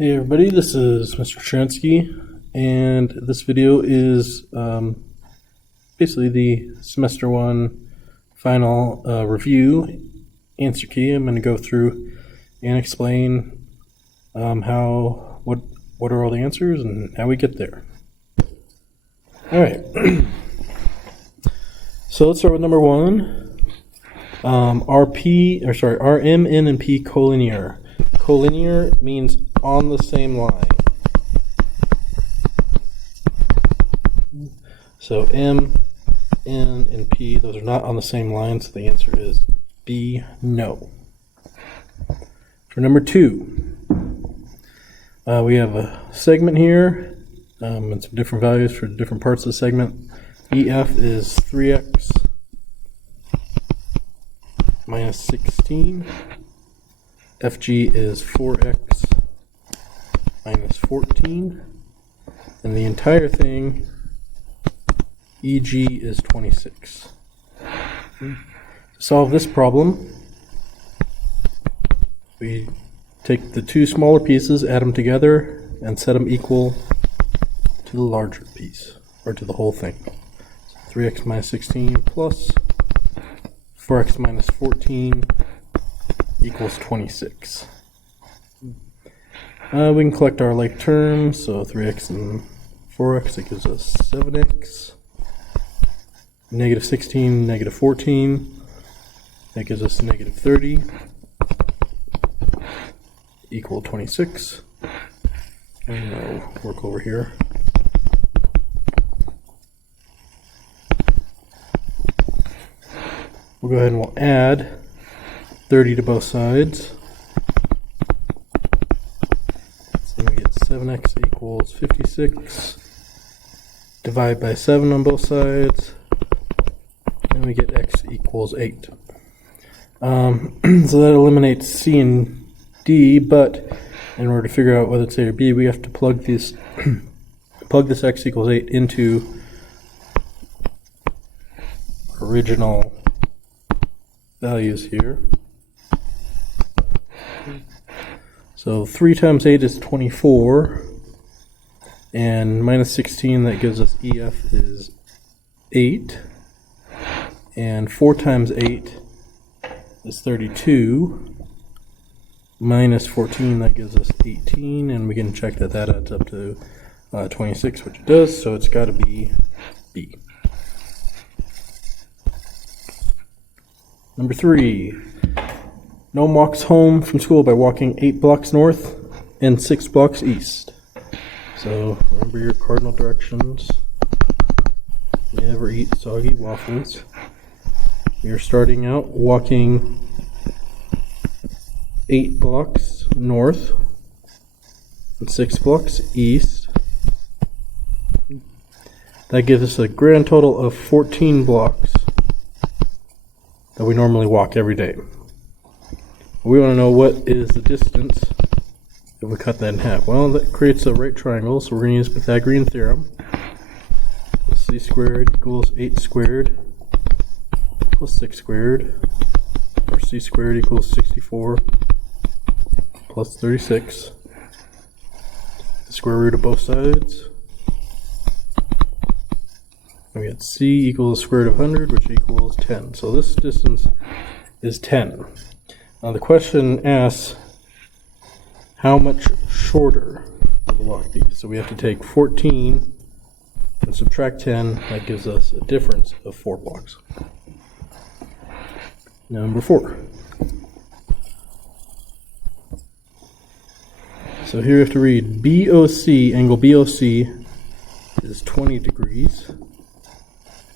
Hey everybody, this is Mr. Transky, and this video is basically the semester 1 final review answer key. I'm going to go through and explain what are all the answers and how we get there. Alright, so let's start with number 1. RM, N, and P collinear. Collinear means on the same line. So M, N, and P, those are not on the same line, so the answer is B, no. For number 2, we have a segment here, and some different values for different parts of the segment. EF is 3x minus 16. FG is 4x minus 14, and the entire thing, EG, is 26. To solve this problem, we take the two smaller pieces, add them together, and set them equal to the larger piece, or to the whole thing. So 3x minus 16 plus 4x minus 14 equals 26. We can collect our like terms, so 3x and 4x, that gives us 7x. Negative 16, negative 14, that gives us negative 30, equal 26. And I'll work over here. We'll go ahead and we'll add 30 to both sides. So we get 7x equals 56. Divide by 7 on both sides. And we get x equals 8. So that eliminates C and D, but in order to figure out whether it's A or B, we have to plug this x equals 8 into original values here. So 3 times 8 is 24, and minus 16, that gives us EF is 8, and 4 times 8 is 32, minus 14, that gives us 18, and we can check that that adds up to 26, which it does, so it's got to be B. Number 3. Noam walks home from school by walking 8 blocks north and 6 blocks east. So remember your cardinal directions. Never eat soggy waffles. You're starting out walking 8 blocks north and 6 blocks east. That gives us a grand total of 14 blocks that we normally walk every day. We want to know what is the distance if we cut that in half. Well, that creates a right triangle, so we're going to use Pythagorean theorem. C squared equals 8 squared plus 6 squared, or C squared equals 64 plus 36. The square root of both sides. And we get C equals the square root of 100, which equals 10. So this distance is 10. Now the question asks, how much shorter will the walk be? So we have to take 14 and subtract 10. That gives us a difference of 4 blocks. Number 4. So here we have to read BOC, angle BOC is 20 degrees.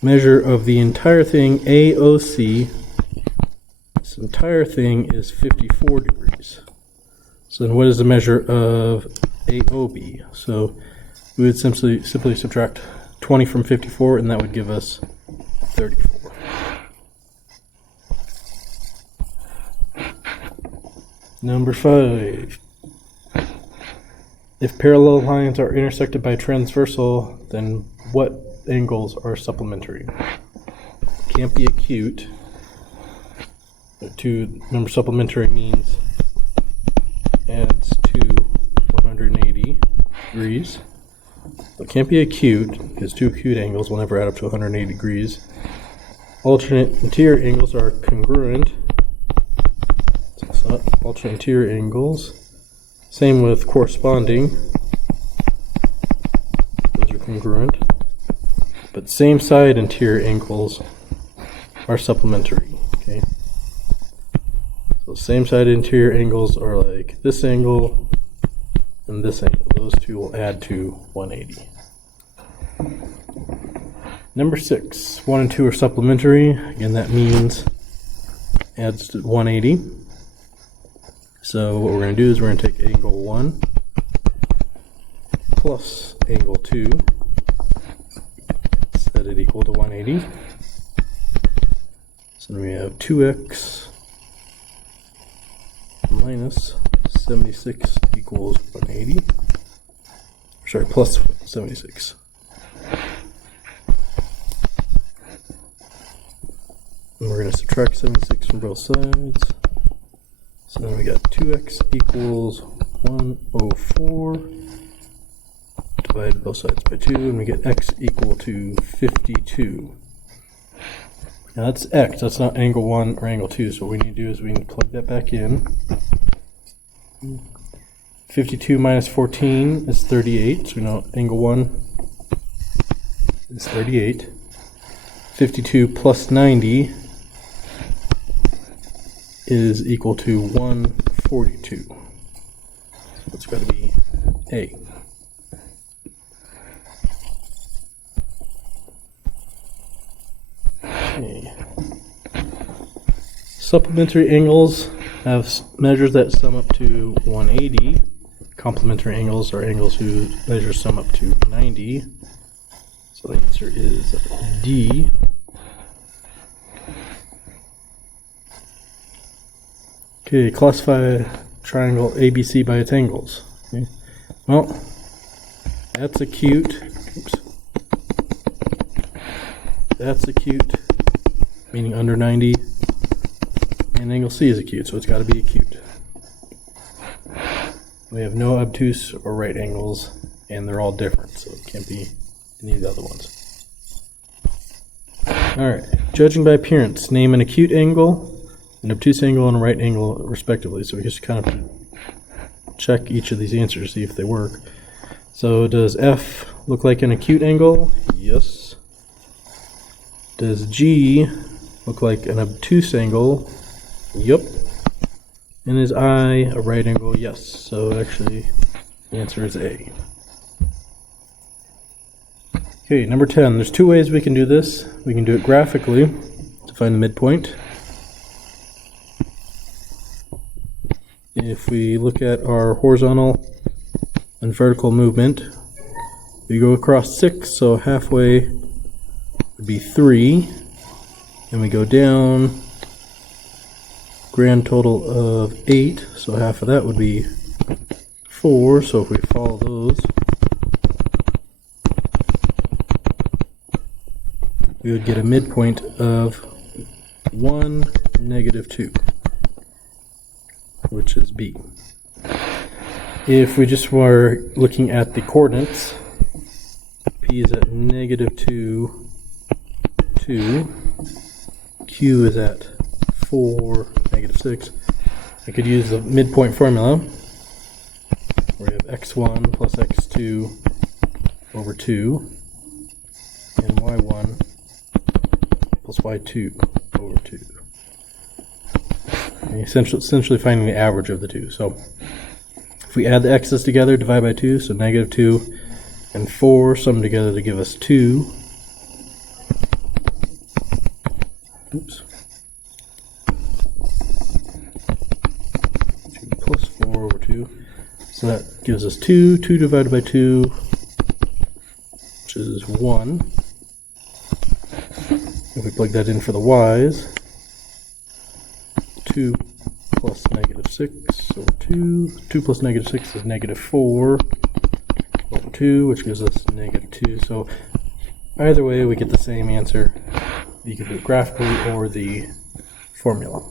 Measure of the entire thing AOC, this entire thing is 54 degrees. So then what is the measure of AOB? So we would simply subtract 20 from 54, and that would give us 34. Number 5. If parallel lines are intersected by transversal, then what angles are supplementary? Can't be acute. The two number supplementary means adds to 180 degrees. So it can't be acute, because two acute angles will never add up to 180 degrees. Alternate interior angles are congruent. So it's not alternate interior angles. Same with corresponding. Those are congruent. But same side interior angles are supplementary. Okay. So same side interior angles are like this angle and this angle. Those two will add to 180. Number 6, 1 and 2 are supplementary. Again, that means adds to 180. So what we're going to do is we're going to take angle 1 plus angle 2, set it equal to 180. So then we have 2x minus 76 equals 180. Sorry, plus 76. And we're going to subtract 76 from both sides. So then we got 2x equals 104. Divide both sides by 2, and we get x equal to 52. Now that's x, that's not angle 1 or angle 2, so what we need to do is we need to plug that back in. 52 minus 14 is 38, so we know angle 1 is 38. 52 plus 90 is equal to 142. So it's got to be A. Okay. Supplementary angles have measures that sum up to 180. Complementary angles are angles whose measures sum up to 90. So the answer is D. Okay, classify triangle ABC by its angles. Okay. Well, that's acute. Oops. That's acute, meaning under 90. And angle C is acute, so it's got to be acute. We have no obtuse or right angles, and they're all different, so it can't be any of the other ones. Alright, judging by appearance, name an acute angle, an obtuse angle, and a right angle, respectively. So we just kind of check each of these answers, see if they work. So does F look like an acute angle? Yes. Does G look like an obtuse angle? Yep. And is I a right angle? Yes. So actually, the answer is A. Okay, number 10. There's two ways we can do this. We can do it graphically to find the midpoint. If we look at our horizontal and vertical movement, we go across 6, so halfway would be 3, and we go down, grand total of 8, so half of that would be 4, so if we follow those, we would get a midpoint of 1, -2, which is B. If we just were looking at the coordinates, P is at -2, 2, Q is at 4, -6. I could use the midpoint formula, where we have x1 plus x2 over 2, and y1 plus y2 over 2. And essentially finding the average of the two. So if we add the x's together, divide by 2, so -2 and 4 sum together to give us 2. Oops. 2 plus 4 over 2. So that gives us 2. 2 divided by 2, which is 1. If we plug that in for the y's, 2 plus -6 over 2. 2 plus -6 is -4 over 2, which gives us -2. So either way, we get the same answer. You can do it graphically or the formula.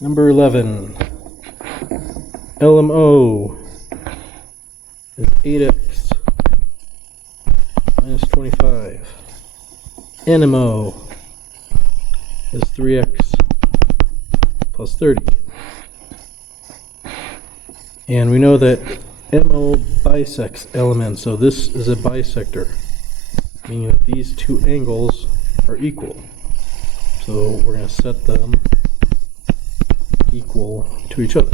Number 11. LMO is 8x minus 25. NMO is 3x plus 30. And we know that MO bisects LMN, so this is a bisector, meaning that these two angles are equal. So we're going to set them equal to each other.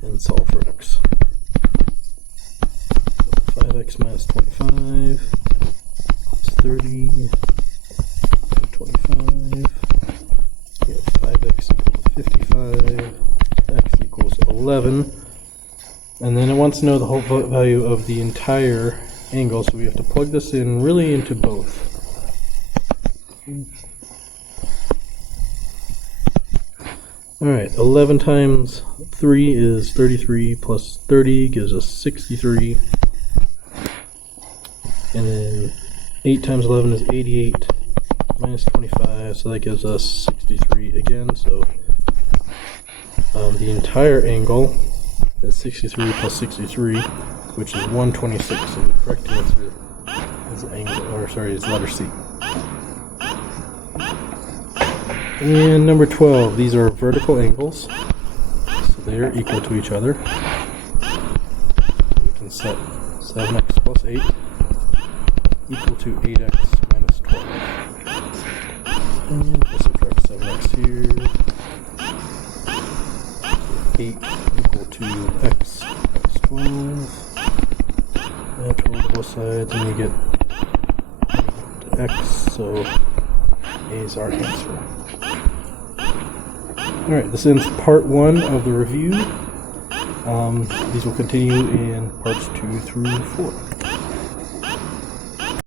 And solve for x. So 5x minus 25 is 30, 25. We have 5x equals 55, x equals 11. And then it wants to know the whole value of the entire angle, so we have to plug this in really into both. Alright, 11 times 3 is 33 plus 30 gives us 63. And then 8 times 11 is 88 minus 25, so that gives us 63 again. So the entire angle is 63 plus 63, which is 126. So the correct answer is letter C. And number 12, these are vertical angles, so they are equal to each other. We can set 7x plus 8 equal to 8x minus 12. And we'll subtract 7x here. 8 equal to x plus 12. Add total both sides, and we get to x, so A is our answer. Alright, this ends part 1 of the review. These will continue in parts 2 through 4.